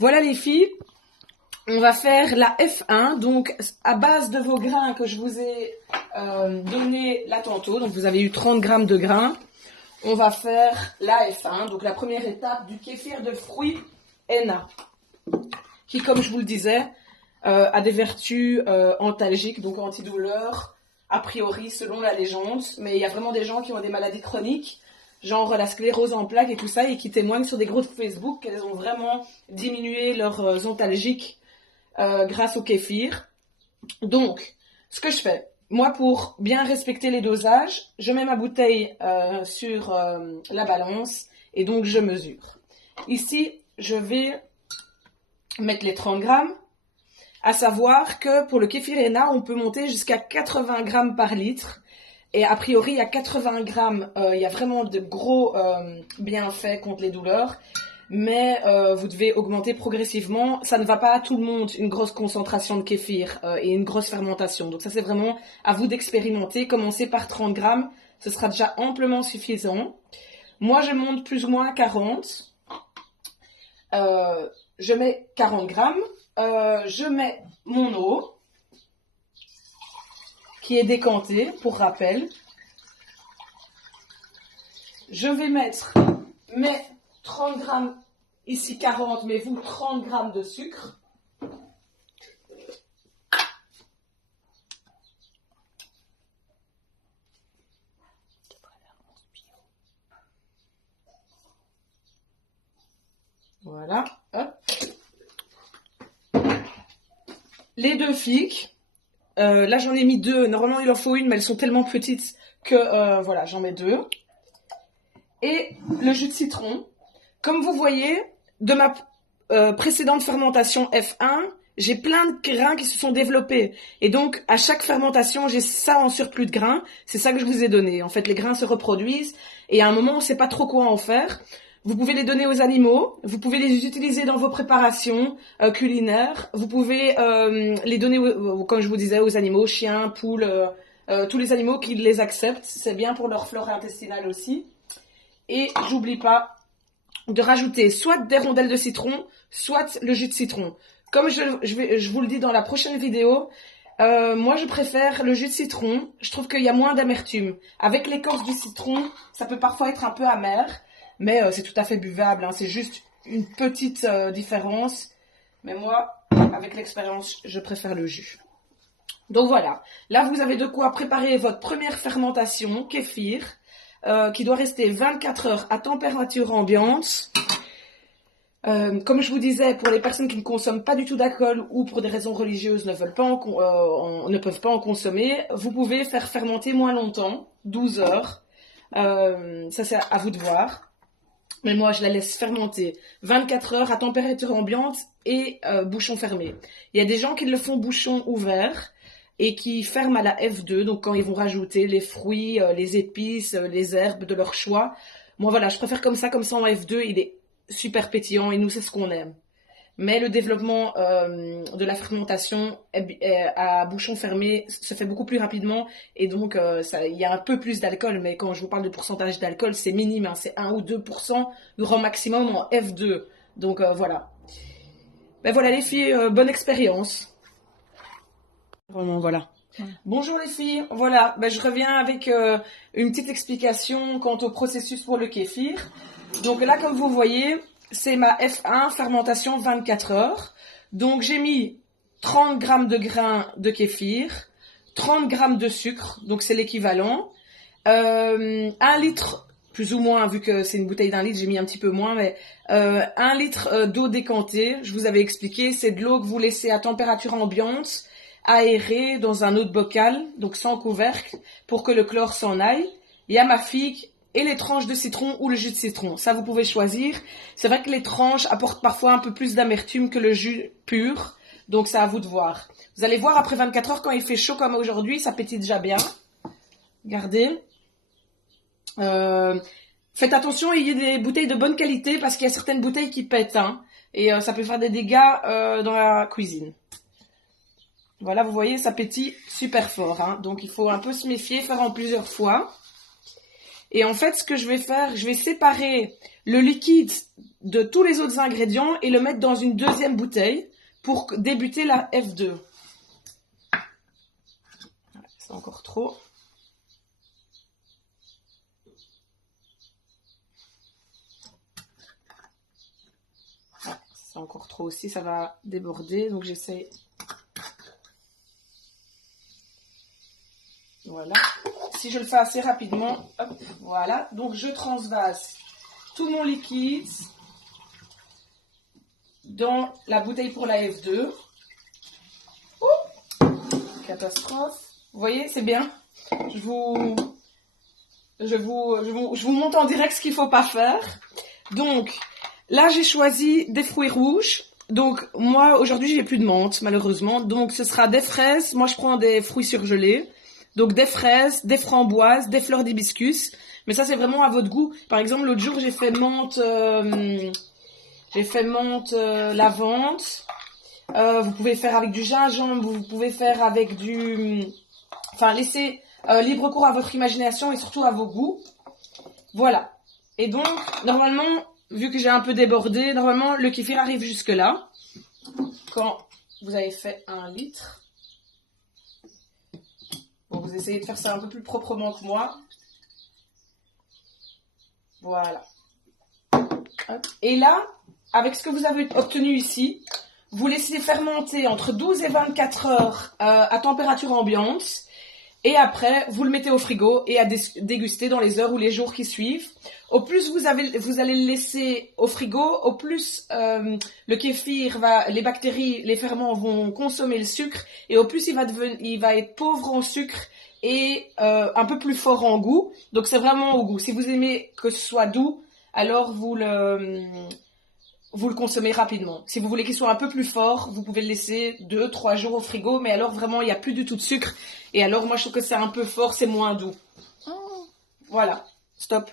Voilà les filles, on va faire la F1, donc à base de vos grains que je vous ai donné là tantôt, donc vous avez eu 30 grammes de grains, on va faire la F1, donc la première étape du kéfir de fruits henna, qui comme je vous le disais, a des vertus antalgiques, donc antidouleurs, a priori selon la légende, mais il y a vraiment des gens qui ont des maladies chroniques, genre la sclérose en plaques et tout ça, et qui témoignent sur des groupes Facebook qu'elles ont vraiment diminué leurs antalgiques grâce au kéfir. Donc, ce que je fais, moi pour bien respecter les dosages, je mets ma bouteille sur la balance et donc je mesure. Ici, je vais mettre les 30 grammes, à savoir que pour le kéfir henna, on peut monter jusqu'à 80 grammes par litre. Et a priori, à 80 grammes, il y a vraiment de gros bienfaits contre les douleurs. Mais vous devez augmenter progressivement. Ça ne va pas à tout le monde, une grosse concentration de kéfir et une grosse fermentation. Donc ça, c'est vraiment à vous d'expérimenter. Commencez par 30 grammes, ce sera déjà amplement suffisant. Moi, je monte plus ou moins à 40. Je mets 40 grammes. Je mets mon eau, qui est décantée, pour rappel. Je vais mettre mes 30 grammes, ici 40, mais vous 30 grammes de sucre. Voilà, hop. Les deux figues, là j'en ai mis deux, normalement il en faut une, mais elles sont tellement petites que voilà, j'en mets deux. Et le jus de citron. Comme vous voyez, de ma précédente fermentation F1, j'ai plein de grains qui se sont développés. Et donc, à chaque fermentation, j'ai ça en surplus de grains. C'est ça que je vous ai donné. En fait, les grains se reproduisent. Et à un moment, on ne sait pas trop quoi en faire. Vous pouvez les donner aux animaux. Vous pouvez les utiliser dans vos préparations culinaires. Vous pouvez les donner, comme je vous disais, aux animaux, chiens, poules, tous les animaux qui les acceptent. C'est bien pour leur flore intestinale aussi. Et j'oublie pas de rajouter soit des rondelles de citron, soit le jus de citron. Comme je vous le dis dans la prochaine vidéo, moi je préfère le jus de citron. Je trouve qu'il y a moins d'amertume. Avec l'écorce du citron, ça peut parfois être un peu amer, mais c'est tout à fait buvable, hein. C'est juste une petite différence. Mais moi, avec l'expérience, je préfère le jus. Donc voilà, là vous avez de quoi préparer votre première fermentation, kéfir. Qui doit rester 24 heures à température ambiante. Comme je vous disais, pour les personnes qui ne consomment pas du tout d'alcool ou pour des raisons religieuses ne peuvent pas en consommer, vous pouvez faire fermenter moins longtemps, 12 heures. Ça c'est à vous de voir. Mais moi je la laisse fermenter 24 heures à température ambiante et bouchon fermé. Il y a des gens qui le font bouchon ouvert et qui ferment à la F2, donc quand ils vont rajouter les fruits, les épices, les herbes de leur choix. Moi voilà, je préfère comme ça en F2, il est super pétillant et nous c'est ce qu'on aime. Mais le développement de la fermentation à bouchon fermé se fait beaucoup plus rapidement et donc il y a un peu plus d'alcool, mais quand je vous parle de pourcentage d'alcool, c'est minime, hein, c'est 1 ou 2% grand maximum en F2. Donc voilà. Ben voilà les filles, bonne expérience. Vraiment, voilà. Ouais. Bonjour les filles, voilà, ben, je reviens avec une petite explication quant au processus pour le kéfir. Donc là, comme vous voyez, c'est ma F1, fermentation 24 heures. Donc j'ai mis 30 grammes de grains de kéfir, 30 grammes de sucre, donc c'est l'équivalent, 1 litre, plus ou moins, vu que c'est une bouteille d'1 litre, j'ai mis un petit peu moins, mais 1 litre d'eau décantée, je vous avais expliqué, c'est de l'eau que vous laissez à température ambiante, aéré dans un autre bocal, donc sans couvercle, pour que le chlore s'en aille. Il y a ma figue et les tranches de citron ou le jus de citron. Ça, vous pouvez choisir. C'est vrai que les tranches apportent parfois un peu plus d'amertume que le jus pur, donc c'est à vous de voir. Vous allez voir, après 24 heures, quand il fait chaud comme aujourd'hui, ça pétille déjà bien. Regardez. Faites attention, il y a des bouteilles de bonne qualité, parce qu'il y a certaines bouteilles qui pètent, hein, et ça peut faire des dégâts dans la cuisine. Voilà, vous voyez, ça pétille super fort, hein. Donc il faut un peu se méfier, faire en plusieurs fois. Et en fait, ce que je vais faire, je vais séparer le liquide de tous les autres ingrédients et le mettre dans une deuxième bouteille pour débuter la F2. C'est encore trop. C'est encore trop aussi, ça va déborder, donc j'essaie. Voilà. Si je le fais assez rapidement, hop, voilà. Donc je transvase tout mon liquide dans la bouteille pour la F2. Ouh, catastrophe. Vous voyez, c'est bien. Je vous montre en direct ce qu'il ne faut pas faire. Donc, là, j'ai choisi des fruits rouges. Donc, moi, aujourd'hui, j'ai plus de menthe, malheureusement. Donc, ce sera des fraises. Moi, je prends des fruits surgelés. Donc, des fraises, des framboises, des fleurs d'hibiscus. Mais ça, c'est vraiment à votre goût. Par exemple, l'autre jour, j'ai fait menthe lavande. Vous pouvez faire avec du gingembre. Vous pouvez faire avec du... Enfin, laissez libre cours à votre imagination et surtout à vos goûts. Voilà. Et donc, normalement, vu que j'ai un peu débordé, normalement, le kéfir arrive jusque là. Quand vous avez fait 1 litre. Bon, vous essayez de faire ça un peu plus proprement que moi. Voilà. Et là, avec ce que vous avez obtenu ici, vous laissez fermenter entre 12 et 24 heures à température ambiante. Et après, vous le mettez au frigo et à déguster dans les heures ou les jours qui suivent. Au plus vous allez le laisser au frigo, au plus le kéfir les bactéries, les ferments vont consommer le sucre et au plus il va être pauvre en sucre et un peu plus fort en goût. Donc c'est vraiment au goût. Si vous aimez que ce soit doux, alors vous le consommez rapidement. Si vous voulez qu'il soit un peu plus fort, vous pouvez le laisser 2-3 jours au frigo, mais alors vraiment il n'y a plus du tout de sucre. Et alors moi je trouve que c'est un peu fort, c'est moins doux. Voilà, stop.